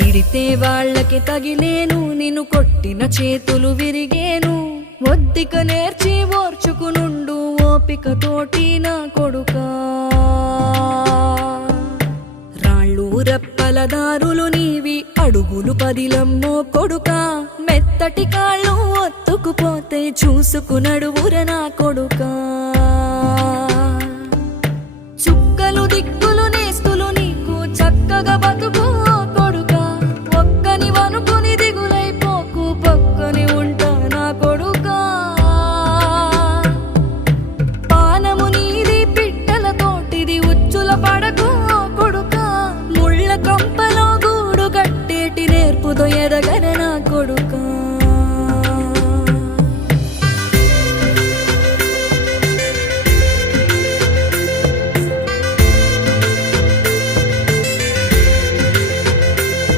తిడితే వాళ్ళకి తగిలేను, నిన్ను కొట్టిన చేతులు విరిగేను. ఒద్దిక నేర్చి ఓర్చుకునుండు ఓపిక తోటి నా కొడుకా. రాళ్ళు రెప్పల దారులు నీవి, అడుగులు పదిలమ్మో కొడుకా. మెత్తటి కాళ్ళు ఒత్తుకుపోతే చూసుకునడువుర నా కొడుకా. చుక్కలు దిక్కులు నేస్తులు నీకు చక్కగా బతుకు కొడుకా. ఒక్కని వనుకుని దిగులైపోకు, పక్కని ఉంటా నా కొడుకా. పానము నీది పిట్టల తోటిది, ఉచ్చుల పడకు కొడుకా. ముళ్ళ కంపలో గూడు కట్టేటి నేర్పుతో ఎదగ